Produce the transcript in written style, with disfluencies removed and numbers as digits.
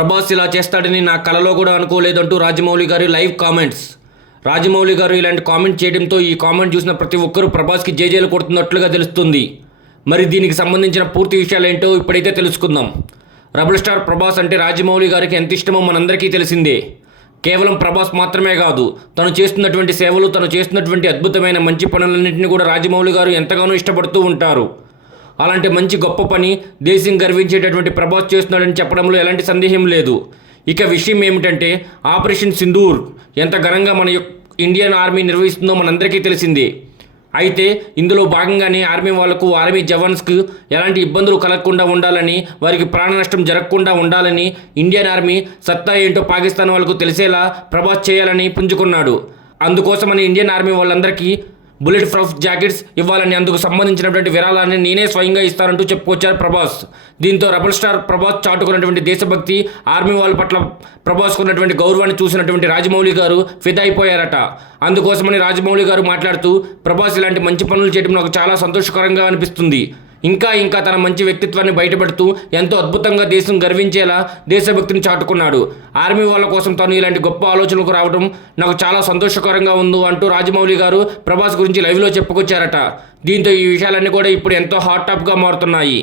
ప్రభాస్ ఇలా చేస్తాడని నా కలలో కూడా అనుకోలేదంటూ రాజమౌళి గారి లైవ్ కామెంట్స్. రాజమౌళి గారు ఇలాంటి కామెంట్ చేయడంతో ఈ కామెంట్ చూసిన ప్రతి ఒక్కరూ ప్రభాస్కి జేజేలు కొడుతున్నట్లుగా తెలుస్తుంది. మరి దీనికి సంబంధించిన పూర్తి విషయాలు ఏంటో ఇప్పుడైతే తెలుసుకుందాం. రెబల్ స్టార్ ప్రభాస్ అంటే రాజమౌళి గారికి ఎంత ఇష్టమో మనందరికీ తెలిసిందే. కేవలం ప్రభాస్ మాత్రమే కాదు, తను చేస్తున్నటువంటి సేవలు, తను చేస్తున్నటువంటి అద్భుతమైన మంచి పనులన్నింటినీ కూడా రాజమౌళి గారు ఎంతగానో ఇష్టపడుతూ ఉంటారు. అలాంటి మంచి గొప్ప పని దేశం గర్వించేటటువంటి ప్రభాస్ చేస్తున్నాడని చెప్పడంలో ఎలాంటి సందేహం లేదు. ఇక విషయం ఏమిటంటే, ఆపరేషన్ సింధూర్ ఎంత ఘనంగా మన ఇండియన్ ఆర్మీ నిర్వహిస్తుందో మనందరికీ తెలిసిందే. అయితే ఇందులో భాగంగానే ఆర్మీ వాళ్లకు, ఆర్మీ జవాన్స్కు ఎలాంటి ఇబ్బందులు కలగకుండా ఉండాలని, వారికి ప్రాణ నష్టం జరగకుండా ఉండాలని ఇండియన్ ఆర్మీ సత్తా ఏంటో పాకిస్తాన్ వాళ్ళకు తెలిసేలా ప్రభాస్ చేయాలని పుంజుకున్నాడు. అందుకోసమని ఇండియన్ ఆర్మీ వాళ్ళందరికీ బుల్లెట్ ప్రూఫ్ జాకెట్స్ ఇవ్వాలని, అందుకు సంబంధించినటువంటి విరాళాన్ని నేనే స్వయంగా ఇస్తానంటూ చెప్పుకొచ్చారు ప్రభాస్. దీంతో రెబల్ స్టార్ ప్రభాస్ చాటుకున్నటువంటి దేశభక్తి, ఆర్మీ వాళ్ళ పట్ల ప్రభాస్కు ఉన్నటువంటి గౌరవాన్ని చూసినటువంటి రాజమౌళి గారు ఫిదా అయిపోయారట. అందుకోసమని రాజమౌళి గారు మాట్లాడుతూ, ప్రభాస్ ఇలాంటి మంచి పనులు చేయడం నాకు చాలా సంతోషకరంగా అనిపిస్తుంది. ఇంకా తన మంచి వ్యక్తిత్వాన్ని బయటపెడుతూ ఎంతో అద్భుతంగా దేశం గర్వించేలా దేశభక్తిని చాటుకున్నాడు. ఆర్మీ వాళ్ళ కోసం తాను ఇలాంటి గొప్ప ఆలోచనలకు రావడం నాకు చాలా సంతోషకరంగా ఉంది అంటూ రాజమౌళి గారు ప్రభాస్ గురించి లైవ్లో చెప్పుకొచ్చారట. దీంతో ఈ విషయాలన్నీ కూడా ఇప్పుడు ఎంతో హాట్ టాప్గా మారుతున్నాయి.